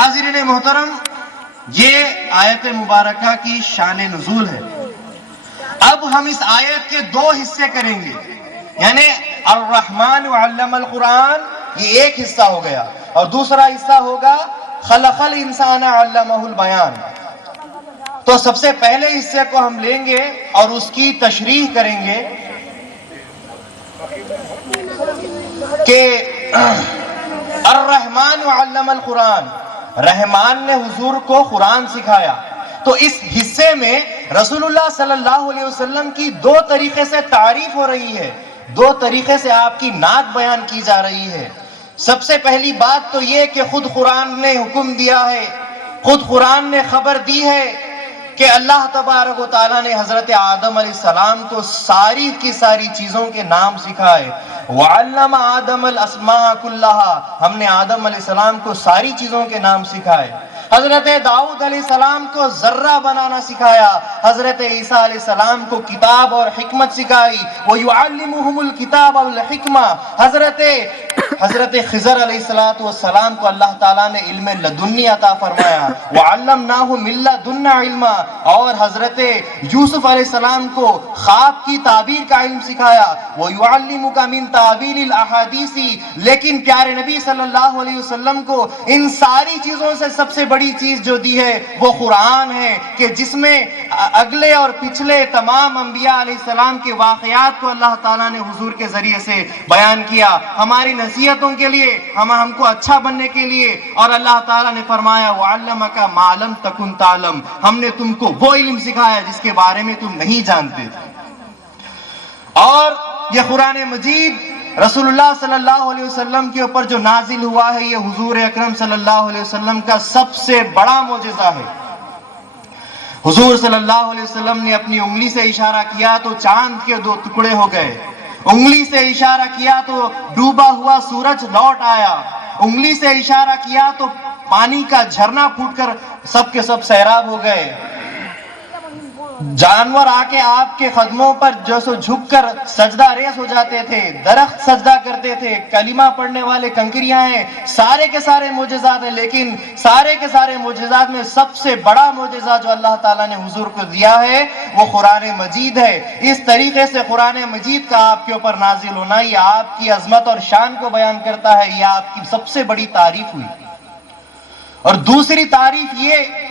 حاضرین محترم، یہ آیت مبارکہ کی شان نزول ہے۔ اب ہم اس آیت کے دو حصے کریں گے، یعنی الرحمن علم القرآن، یہ ایک حصہ ہو گیا، اور دوسرا حصہ ہوگا خلق الانسان علمہ البیان۔ تو سب سے پہلے حصے کو ہم لیں گے اور اس کی تشریح کریں گے کہ الرحمن علم القرآن، رحمان نے حضور کو قرآن سکھایا۔ تو اس حصے میں رسول اللہ صلی اللہ علیہ وسلم کی دو طریقے سے تعریف ہو رہی ہے، دو طریقے سے آپ کی نعت بیان کی جا رہی ہے۔ سب سے پہلی بات تو یہ کہ خود قرآن نے حکم دیا ہے، خود قرآن نے خبر دی ہے کہ اللہ تبارک و تعالیٰ نے حضرت آدم علیہ السلام کو ساری کی ساری چیزوں کے نام سکھائے۔ وَعَلَّمَ آدَمَ الْأَسْمَاءَ كُلَّهَا، ہم نے آدم علیہ السلام کو ساری چیزوں کے نام سکھائے۔ حضرت داؤد علیہ السلام کو ذرہ بنانا سکھایا، حضرت عیسیٰ علیہ السلام کو کتاب اور حکمت سکھائی۔ وَيُعَلِّمُهُمُ الْكِتَابَ وَالْحِکْمَةَ، حضرت خضر علیہ السلام کو اللہ تعالیٰ نے علم لدنی عطا فرمایا۔ وَعَلَّمْنَاهُ مِن لَّدُنَّا عِلْمًا، اور حضرت یوسف علیہ السلام کو خواب کی تعبیر کا علم سکھایا۔ وَيُعَلِّمُكَ مِن تَعْوِيلِ الْأَحَادِيثِ، لیکن پیارے نبی صلی اللہ علیہ وسلم کو ان ساری چیزوں سے سب سے بڑی چیز جو دی ہے وہ قرآن ہے، کہ جس میں اگلے اور پچھلے تمام انبیاء علیہ السلام کے واقعات کو اللہ تعالیٰ نے حضور کے ذریعے سے بیان کیا، ہماری نصیحتوں کے لیے، ہم کو اچھا بننے کے لیے۔ اور اللہ تعالیٰ نے فرمایا وَعَلَّمَكَ مَا لَمْ تَكُنْ تَعْلَمْ، ہم نے تم کو وہ علم سکھایا جس کے بارے میں تم نہیں جانتے تھے۔ اور یہ قرآن مجید رسول اللہ صلی اللہ علیہ وسلم کے اوپر جو نازل ہوا ہے، یہ حضور اکرم صلی اللہ علیہ وسلم کا سب سے بڑا معجزہ ہے۔ حضور صلی اللہ علیہ وسلم نے اپنی انگلی سے اشارہ کیا تو چاند کے دو ٹکڑے ہو گئے، انگلی سے اشارہ کیا تو ڈوبا ہوا سورج لوٹ آیا، انگلی سے اشارہ کیا تو پانی کا جھرنا پھوٹ کر سب کے سب سیراب ہو گئے، جانور آ کے آپ کے قدموں پر جو سو جھک کر سجدہ ریز ہو جاتے تھے، درخت سجدہ کرتے تھے، کلمہ پڑھنے والے کنکریاں ہیں، سارے کے سارے معجزات ہیں، لیکن سارے کے سارے معجزات میں سب سے بڑا معجزہ جو اللہ تعالیٰ نے حضور کو دیا ہے وہ قرآن مجید ہے۔ اس طریقے سے قرآن مجید کا آپ کے اوپر نازل ہونا یہ آپ کی عظمت اور شان کو بیان کرتا ہے، یہ آپ کی سب سے بڑی تعریف ہوئی۔ اور دوسری تعریف یہ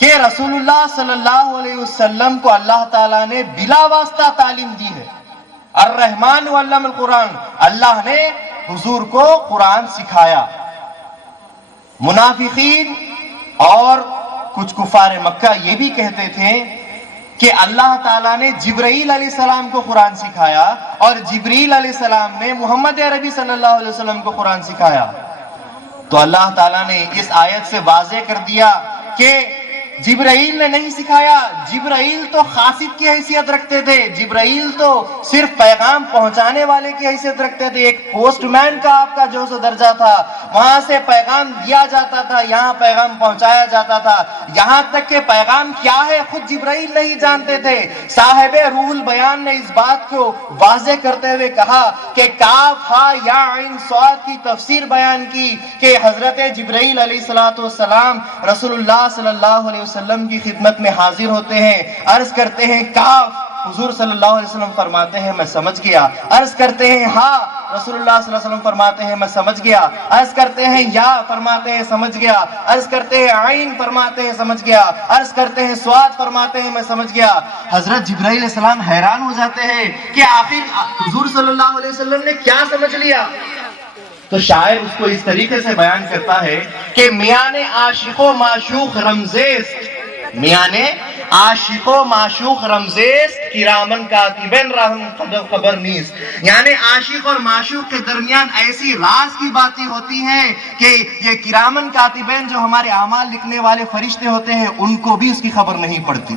کہ رسول اللہ صلی اللہ علیہ وسلم کو اللہ تعالیٰ نے بلا واسطہ تعلیم دی ہے۔ الرحمن علم القرآن، اللہ نے حضور کو قرآن سکھایا۔ منافقین اور کچھ کفار مکہ یہ بھی کہتے تھے کہ اللہ تعالیٰ نے جبرائیل علیہ السلام کو قرآن سکھایا اور جبرائیل علیہ السلام نے محمد عربی صلی اللہ علیہ وسلم کو قرآن سکھایا۔ تو اللہ تعالیٰ نے اس آیت سے واضح کر دیا کہ جبرائیل نے نہیں سکھایا، جبرائیل تو قاصد کی حیثیت رکھتے تھے، جبرائیل تو صرف پیغام پہنچانے والے کی حیثیت رکھتے تھے، ایک پوسٹ مین کا آپ کا جو سو درجہ تھا، وہاں سے پیغام دیا جاتا تھا، یہاں پیغام پہنچایا جاتا تھا، یہاں تک کہ پیغام کیا ہے خود جبرائیل نہیں جانتے تھے۔ صاحب روح البیان نے اس بات کو واضح کرتے ہوئے کہا کہ کاف ہا یا عین صاد کی تفسیر بیان کی کہ حضرت جبرائیل علیہ السلام رسول اللہ صلی اللہ علیہ وسلم کی خدمت میں حاضر ہوتے ہیں، عرض کرتے ہیں کاف، حضور صلی اللہ علیہ وسلم فرماتے ہیں میں سمجھ گیا، عرض کرتے ہیں ہا، رسول اللہ صلی اللہ علیہ وسلم فرماتے ہیں میں سمجھ گیا، عرض کرتے ہیں یا، فرماتے ہیں سمجھ گیا، عرض کرتے ہیں عین، فرماتے ہیں سمجھ گیا، عرض کرتے ہیں سواد، فرماتے ہیں میں سمجھ گیا۔ حضرت جبرائیل علیہ السلام حیران ہو جاتے ہیں کہ آخر حضور صلی اللہ علیہ وسلم نے کیا سمجھ لیا؟ تو شاعر اس کو اس طریقے سے بیان کرتا ہے کہ میاں نے عاشق و معشوق رمزیست، میاں نے عاشق و معشوق رمزیست کرامن کاتبین راہم خبر نیست، یعنی عاشق اور معشوق کے درمیان ایسی راز کی باتیں ہوتی ہیں کہ یہ کرامن کاتبین جو ہمارے اعمال لکھنے والے فرشتے ہوتے ہیں ان کو بھی اس کی خبر نہیں پڑتی۔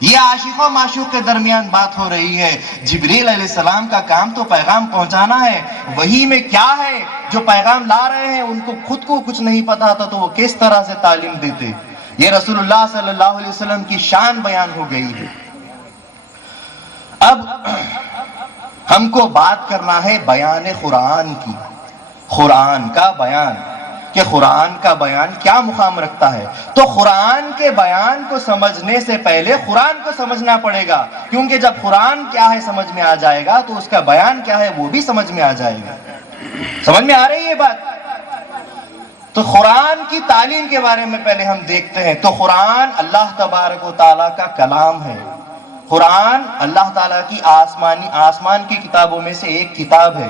یہ عاشق و معشوق کے درمیان بات ہو رہی ہے۔ جبریل علیہ السلام کا کام تو پیغام پہنچانا ہے، وہی میں کیا ہے جو پیغام لا رہے ہیں ان کو خود کو کچھ نہیں پتا تھا تو وہ کس طرح سے تعلیم دیتے۔ یہ رسول اللہ صلی اللہ علیہ وسلم کی شان بیان ہو گئی ہے۔ اب ہم کو بات کرنا ہے بیان قرآن کی، قرآن کا بیان۔ کہ قرآن کا بیان کیا مقام رکھتا ہے، تو قرآن کے بیان کو سمجھنے سے پہلے قرآن کو سمجھنا پڑے گا، کیونکہ جب قرآن کیا ہے سمجھ میں آ جائے گا تو اس کا بیان کیا ہے وہ بھی سمجھ میں آ جائے گا۔ سمجھ میں آ رہی ہے بات؟ تو قرآن کی تعلیم کے بارے میں پہلے ہم دیکھتے ہیں۔ تو قرآن اللہ تبارک و تعالیٰ کا کلام ہے۔ قرآن اللہ تعالیٰ کی آسمان کی کتابوں میں سے ایک کتاب ہے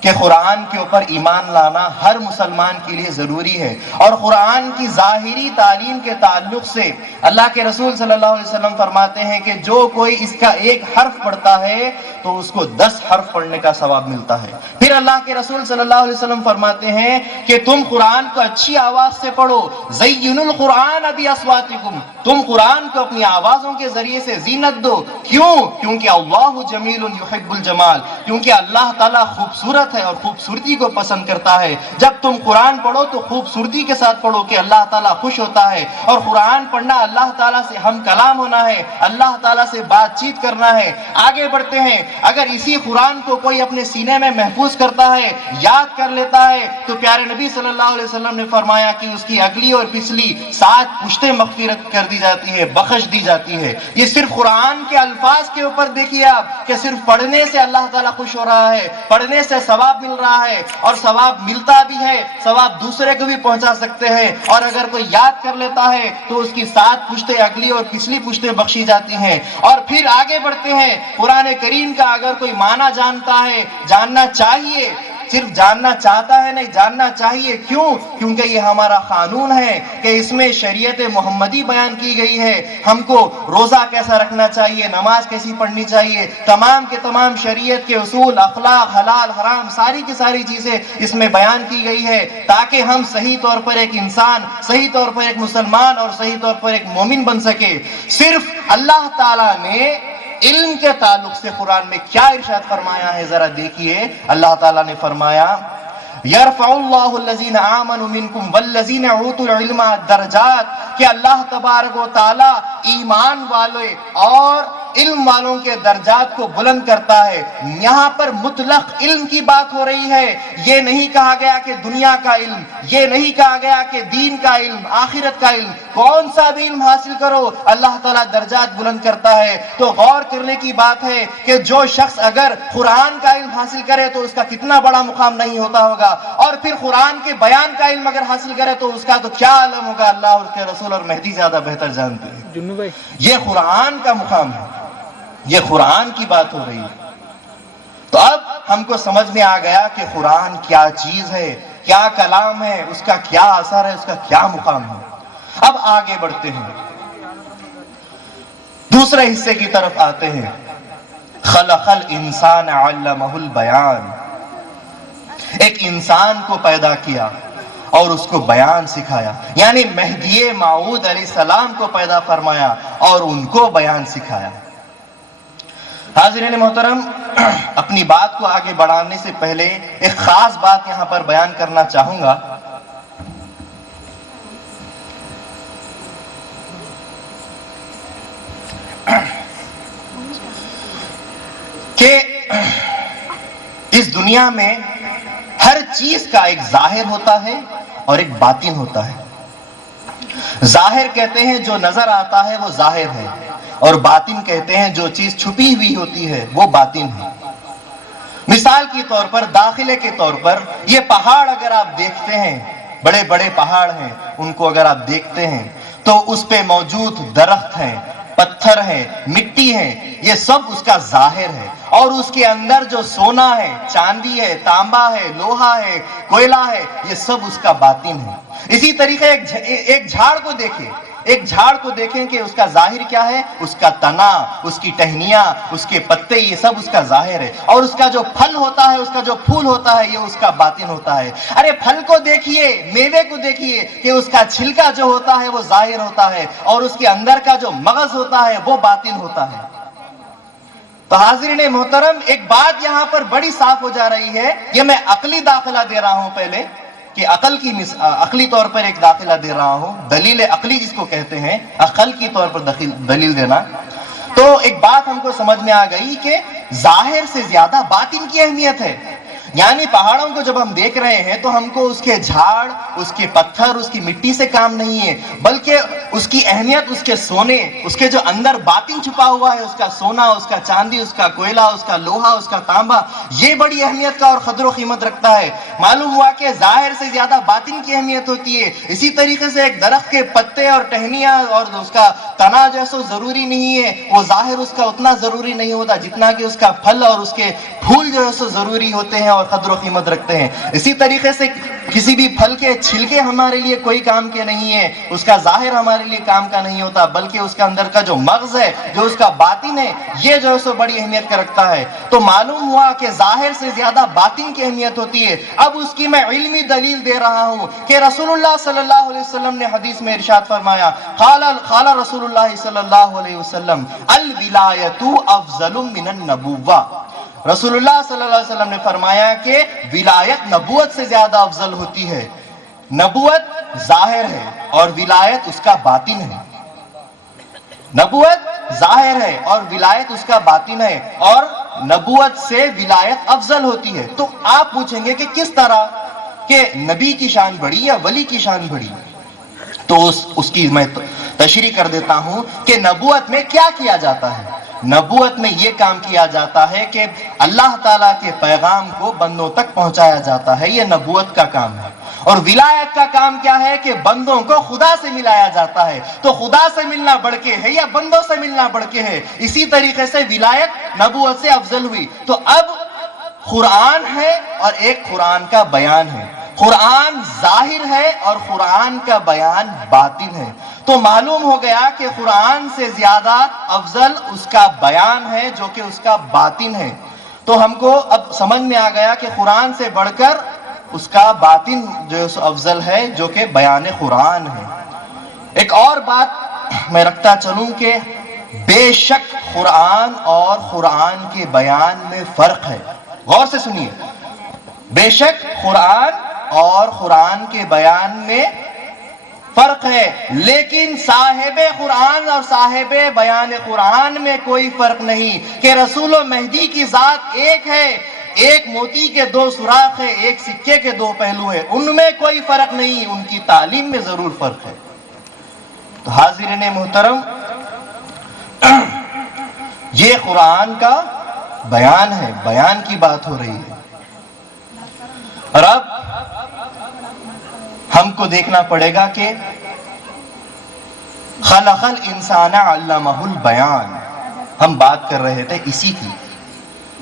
کہ قرآن کے اوپر ایمان لانا ہر مسلمان کے لیے ضروری ہے۔ اور قرآن کی ظاہری تعلیم کے تعلق سے اللہ کے رسول صلی اللہ علیہ وسلم فرماتے ہیں کہ جو کوئی اس کا ایک حرف پڑھتا ہے تو اس کو 10 حرف پڑھنے کا ثواب ملتا ہے۔ پھر اللہ کے رسول صلی اللہ علیہ وسلم فرماتے ہیں کہ تم قرآن کو اچھی آواز سے پڑھو، زینوا القرآن باصواتکم، تم قرآن کو اپنی آوازوں کے ذریعے سے زینت دو۔ کیوں؟ کیونکہ اللہ جمیل یحب الجمال، کیونکہ اللہ تعالیٰ خوبصورت ہے اور خوبصورتی کو پسند کرتا ہے۔ جب تم قرآن پڑھو تو خوبصورتی کے ساتھ پڑھو کہ اللہ تعالیٰ خوش ہوتا ہے۔ اور قرآن پڑھنا اللہ تعالیٰ سے ہم کلام ہونا ہے، اللہ تعالیٰ سے بات چیت کرنا ہے۔ آگے بڑھتے ہیں، اگر اسی قرآن کو کوئی اپنے سینے میں محفوظ کرتا ہے، یاد کر لیتا ہے، تو پیارے نبی صلی اللہ علیہ وسلم نے فرمایا کہ اس کی اگلی اور پچھلی 7 پشتیں مغفرت کر دی جاتی ہے، بخش دی جاتی ہے۔ یہ صرف قرآن کے الفاظ کے اوپر دیکھیے آپ کہ صرف پڑھنے سے اللہ تعالیٰ خوش ہو رہا ہے، پڑھنے سے ثواب مل رہا ہے، اور ثواب ملتا بھی ہے، ثواب دوسرے کو بھی پہنچا سکتے ہیں۔ اور اگر کوئی یاد کر لیتا ہے تو اس کی 7 پشتیں اگلی اور پچھلی پشتیں بخشی جاتی ہیں۔ اور پھر آگے بڑھتے ہیں، قرآن کریم کا اگر کوئی معنی جانتا ہے، جاننا چاہیے، صرف جاننا چاہتا ہے نہیں، جاننا چاہیے۔ کیوں؟ کیونکہ یہ ہمارا قانون ہے کہ اس میں شریعت محمدی بیان کی گئی ہے۔ ہم کو روزہ کیسا رکھنا چاہیے، نماز کیسی پڑھنی چاہیے، تمام کے تمام شریعت کے اصول، اخلاق، حلال حرام، ساری کی ساری چیزیں اس میں بیان کی گئی ہے، تاکہ ہم صحیح طور پر ایک انسان، صحیح طور پر ایک مسلمان اور صحیح طور پر ایک مومن بن سکے۔ صرف اللہ تعالیٰ نے علم کے تعلق سے قرآن میں کیا ارشاد فرمایا ہے ذرا دیکھیے۔ اللہ تعالیٰ نے فرمایا یرفع اللہ الذین آمنوا منکم والذین اوتوا العلم درجات، کہ اللہ تبارک و تعالیٰ ایمان والے اور علم والوں کے درجات کو بلند کرتا ہے۔ یہاں پر مطلق علم کی بات ہو رہی ہے، یہ نہیں کہا گیا کہ دنیا کا علم، یہ نہیں کہا گیا کہ دین کا علم، آخرت کا علم، کون سا بھی علم حاصل کرو اللہ تعالیٰ درجات بلند کرتا ہے۔ تو غور کرنے کی بات ہے کہ جو شخص اگر قرآن کا علم حاصل کرے تو اس کا کتنا بڑا مقام نہیں ہوتا ہوگا، اور پھر قرآن کے بیان کا علم اگر حاصل کرے تو اس کا تو کیا عالم ہوگا، اللہ اور اس کے رسول اور مہدی زیادہ بہتر جانتے ہیں۔ یہ قرآن کا مقام ہے، یہ قرآن کی بات ہو رہی ہے۔ تو اب ہم کو سمجھ میں آ گیا کہ قرآن کیا چیز ہے، کیا کلام ہے، اس کا کیا اثر ہے، اس کا کیا مقام ہے۔ اب آگے بڑھتے ہیں، دوسرے حصے کی طرف آتے ہیں۔ خلق الانسان علمہ البیان، ایک انسان کو پیدا کیا اور اس کو بیان سکھایا، یعنی مہدی موعود علیہ السلام کو پیدا فرمایا اور ان کو بیان سکھایا۔ حاضرین محترم، اپنی بات کو آگے بڑھانے سے پہلے ایک خاص بات یہاں پر بیان کرنا چاہوں گا کہ اس دنیا میں ہر چیز کا ایک ظاہر ہوتا ہے اور ایک باطن ہوتا ہے۔ ظاہر کہتے ہیں جو نظر آتا ہے وہ ظاہر ہے، اور باطن کہتے ہیں جو چیز چھپی ہوئی ہوتی ہے وہ باطن ہے۔ مثال کے طور پر، داخلے کے طور پر، یہ پہاڑ اگر آپ دیکھتے ہیں، بڑے بڑے پہاڑ ہیں، ان کو اگر آپ دیکھتے ہیں تو اس پہ موجود درخت ہیں، پتھر ہیں، مٹی ہے، یہ سب اس کا ظاہر ہے، اور اس کے اندر جو سونا ہے، چاندی ہے، تانبا ہے، لوہا ہے، کوئلہ ہے، یہ سب اس کا باطن ہے۔ اسی طریقے ایک جھاڑ کو دیکھیں، ایک جھاڑ کو دیکھیں کہ اس کا ظاہر کیا ہے، اس کا تنا، اس کی ٹہنیاں، اس کے پتے، یہ سب اس کا ظاہر ہے، اور اس کا جو پھل ہوتا ہے، اس کا جو پھول ہوتا ہے، یہ اس کا باطن ہوتا ہے۔ ارے پھل کو دیکھیے، میوے کو دیکھیے کہ اس کا چھلکا جو ہوتا ہے وہ ظاہر ہوتا ہے، اور اس کے اندر کا جو مغز ہوتا ہے وہ باطن ہوتا ہے۔ تو حاضرین محترم، ایک بات یہاں پر بڑی صاف ہو جا رہی ہے، یہ میں عقلی داخلہ دے رہا ہوں پہلے، کہ عقلی طور پر ایک داخلہ دے رہا ہوں، دلیل عقلی جس کو کہتے ہیں، عقل کی طور پر دلیل دینا۔ تو ایک بات ہم کو سمجھ میں آ گئی کہ ظاہر سے زیادہ باطن کی اہمیت ہے۔ یعنی پہاڑوں کو جب ہم دیکھ رہے ہیں تو ہم کو اس کے جھاڑ، اس کے پتھر، اس کی مٹی سے کام نہیں ہے، بلکہ اس کی اہمیت اس کے سونے، اس کے جو اندر باطن چھپا ہوا ہے، اس کا سونا، اس کا چاندی، اس کا کوئلہ، اس کا لوہا، اس کا تانبا، یہ بڑی اہمیت کا اور قدر و قیمت رکھتا ہے۔ معلوم ہوا کہ ظاہر سے زیادہ باطن کی اہمیت ہوتی ہے۔ اسی طریقے سے ایک درخت کے پتے اور ٹہنیاں اور اس کا تنا جو ہے سو ضروری نہیں ہے، وہ ظاہر اس کا اتنا ضروری نہیں ہوتا جتنا کہ اس کا پھل اور اس کے پھول جو ہے سو ضروری ہوتے ہیں اور قدر و قیمت رکھتے ہیں۔ اسی طریقے سے کسی بھی پھل کے چھلکے ہمارے لیے کوئی کام کے نہیں ہے، اس کا ظاہر ہمارے لیے کام کا نہیں ہوتا، بلکہ اس کا اندر کا جو مغز ہے، جو اس کا باطن ہے، یہ جو ہے سو بڑی اہمیت کا رکھتا ہے۔ تو معلوم ہوا کہ ظاہر سے زیادہ باطن کی اہمیت ہوتی ہے۔ اب اس کی میں علمی دلیل دے رہا ہوں کہ رسول اللہ صلی اللہ علیہ وسلم نے حدیث میں ارشاد فرمایا، قال رسول اللہ صلی اللہ علیہ وسلم الولایۃ افضل من النبوہ۔ رسول اللہ صلی اللہ علیہ وسلم نے فرمایا کہ ولایت نبوت سے زیادہ افضل ہوتی ہے۔ نبوت ظاہر ہے اور ولایت اس کا باطن ہے۔ نبوت ظاہر ہے اور ولایت اس کا باطن ہے، اور نبوت سے ولایت افضل ہوتی ہے۔ تو آپ پوچھیں گے کہ کس طرح، کہ نبی کی شان بڑی یا ولی کی شان بڑی؟ تو اس کی میں تشریح کر دیتا ہوں کہ نبوت میں کیا کیا جاتا ہے۔ نبوت میں یہ کام کیا جاتا ہے کہ اللہ تعالیٰ کے پیغام کو بندوں تک پہنچایا جاتا ہے، یہ نبوت کا کام ہے۔ اور ولایت کا کام کیا ہے کہ بندوں کو خدا سے ملایا جاتا ہے۔ تو خدا سے ملنا بڑھ کے ہے یا بندوں سے ملنا بڑھ کے ہے؟ اسی طریقے سے ولایت نبوت سے افضل ہوئی۔ تو اب قرآن ہے اور ایک قرآن کا بیان ہے، قرآن ظاہر ہے اور قرآن کا بیان باطن ہے۔ تو معلوم ہو گیا کہ قرآن سے زیادہ افضل اس کا بیان ہے جو کہ اس کا باطن ہے۔ تو ہم کو اب سمجھ میں آ گیا کہ قرآن سے بڑھ کر اس کا باطن جو افضل ہے جو کہ بیان قرآن ہے۔ ایک اور بات میں رکھتا چلوں کہ بے شک قرآن اور قرآن کے بیان میں فرق ہے۔ غور سے سنیے، بے شک قرآن اور قرآن کے بیان میں فرق ہے، لیکن صاحب قرآن اور صاحب بیان قرآن میں کوئی فرق نہیں، کہ رسول و مہدی کی ذات ایک ہے، ایک موتی کے دو سوراخ ہے، ایک سکے کے دو پہلو ہے، ان میں کوئی فرق نہیں، ان کی تعلیم میں ضرور فرق ہے۔ تو حاضرین محترم، یہ قرآن کا بیان ہے، بیان کی بات ہو رہی ہے۔ اور اب ہم کو دیکھنا پڑے گا کہ خلق الانسان علمہ البیان، ہم بات کر رہے تھے اسی کی۔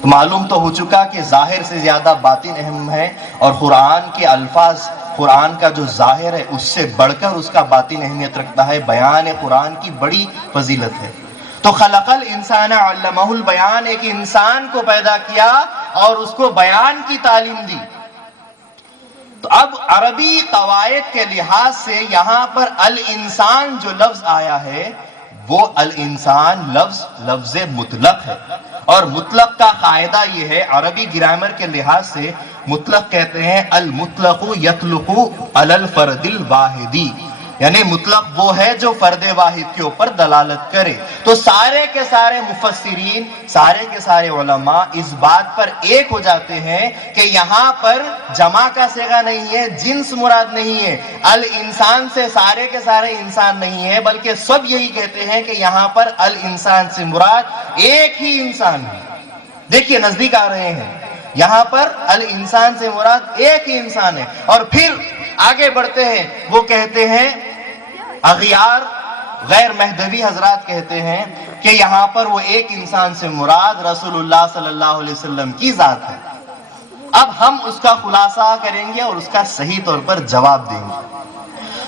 معلوم تو ہو چکا کہ ظاہر سے زیادہ باطن اہم ہے، اور قرآن کے الفاظ، قرآن کا جو ظاہر ہے اس سے بڑھ کر اس کا باطن اہمیت رکھتا ہے، بیان قرآن کی بڑی فضیلت ہے۔ تو خلق الانسان علمہ البیان، ایک انسان کو پیدا کیا اور اس کو بیان کی تعلیم دی۔ تو اب عربی قواعد کے لحاظ سے یہاں پر الانسان جو لفظ آیا ہے وہ الانسان لفظ مطلق ہے، اور مطلق کا قاعدہ یہ ہے، عربی گرامر کے لحاظ سے مطلق کہتے ہیں المطلق یطلق علی الفرد الواحدی، یعنی مطلق وہ ہے جو فرد واحد کے اوپر دلالت کرے۔ تو سارے کے سارے مفسرین، سارے کے سارے علماء اس بات پر ایک ہو جاتے ہیں کہ یہاں پر جمع کا صیغہ نہیں ہے، جنس مراد نہیں ہے، الانسان سے سارے کے سارے انسان نہیں ہے، بلکہ سب یہی کہتے ہیں کہ یہاں پر الانسان سے مراد ایک ہی انسان ہے۔ دیکھیے نزدیک آ رہے ہیں، یہاں پر الانسان سے مراد ایک ہی انسان ہے۔ اور پھر آگے بڑھتے ہیں، وہ کہتے ہیں اغیار غیر مہدوی حضرات کہتے ہیں کہ یہاں پر وہ ایک انسان سے مراد رسول اللہ صلی اللہ علیہ وسلم کی ذات ہے۔ اب ہم اس کا خلاصہ کریں گے اور اس کا صحیح طور پر جواب دیں گے۔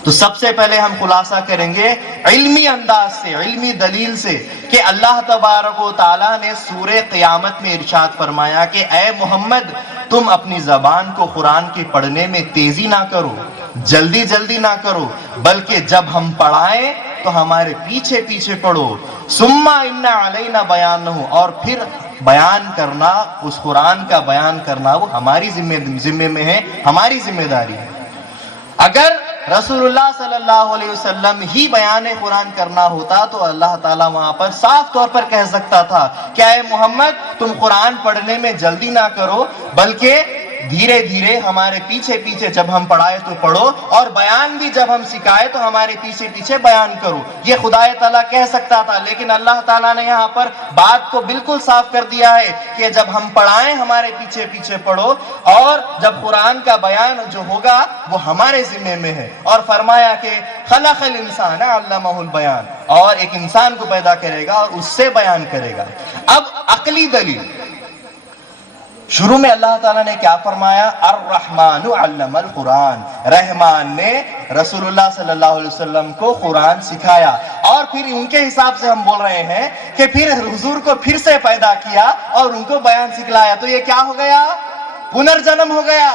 تو سب سے پہلے ہم خلاصہ کریں گے علمی انداز سے، علمی دلیل سے، کہ اللہ تبارک و تعالیٰ نے سورہ قیامت میں ارشاد فرمایا کہ اے محمد تم اپنی زبان کو قرآن کے پڑھنے میں تیزی نہ کرو، جلدی نہ کرو، بلکہ جب ہم پڑھائیں تو ہمارے پیچھے پیچھے پڑھو، ثم ان علینا بیانہ، اور پھر بیان کرنا، اس قرآن کا بیان کرنا وہ ہماری ذمے میں ہے، ہماری ذمہ داری ہے۔ اگر رسول اللہ صلی اللہ علیہ وسلم ہی بیان قرآن کرنا ہوتا تو اللہ تعالیٰ وہاں پر صاف طور پر کہہ سکتا تھا کہ اے محمد تم قرآن پڑھنے میں جلدی نہ کرو، بلکہ دھیرے دھیرے ہمارے پیچھے پیچھے جب ہم پڑھائے تو پڑھو، اور بیان بھی جب ہم سکھائے تو ہمارے پیچھے پیچھے بیان کرو. یہ خدا تعالیٰ کہہ سکتا تھا، لیکن اللہ تعالیٰ نے یہاں پر بات کو بالکل صاف کر دیا ہے کہ جب ہم پڑھائیں ہمارے پیچھے پیچھے پڑھو، اور جب قرآن کا بیان جو ہوگا وہ ہمارے ذمے میں ہے. اور فرمایا کہ خلق الانسان علمہ البیان، اور ایک انسان کو پیدا کرے گا اور اس سے بیان کرے گا. اب عقلی دلیل، شروع میں اللہ تعالیٰ نے کیا فرمایا؟ الرحمن علم القرآن، رحمان نے رسول اللہ صلی اللہ علیہ وسلم کو قرآن سکھایا. اور پھر ان کے حساب سے ہم بول رہے ہیں کہ پھر حضور کو پھر سے پیدا کیا اور ان کو بیان سکھلایا. تو یہ کیا ہو گیا؟ پنرجنم ہو گیا.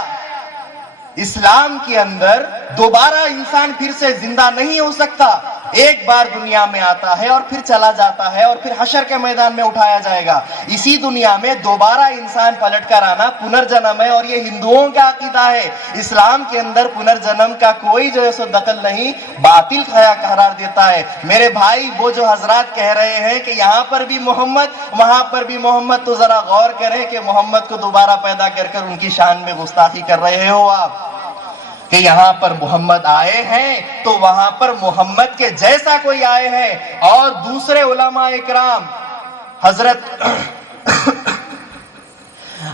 اسلام کے اندر دوبارہ انسان پھر سے زندہ نہیں ہو سکتا. ایک بار دنیا میں آتا ہے اور پھر چلا جاتا ہے اور پھر حشر کے میدان میں اٹھایا جائے گا. اسی دنیا میں دوبارہ انسان پلٹ کر آنا پنرجنم ہے، اور یہ ہندوؤں کا عقیدہ ہے. اسلام کے اندر پنرجنم کا کوئی جو ہے سو دخل نہیں، باطل قرار دیتا ہے. میرے بھائی، وہ جو حضرات کہہ رہے ہیں کہ یہاں پر بھی محمد وہاں پر بھی محمد، تو ذرا غور کریں کہ محمد کو دوبارہ پیدا کر کر ان کی شان میں گستاخی کر رہے ہو آپ. کہ یہاں پر محمد آئے ہیں تو وہاں پر محمد کے جیسا کوئی آئے ہیں. اور دوسرے علماء اکرام،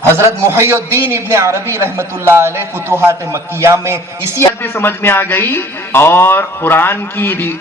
حضرت محی الدین ابن عربی رحمت اللہ علیہ فتوحات مکیہ میں اسی حد بھی سمجھ میں آ گئی، اور قرآن کی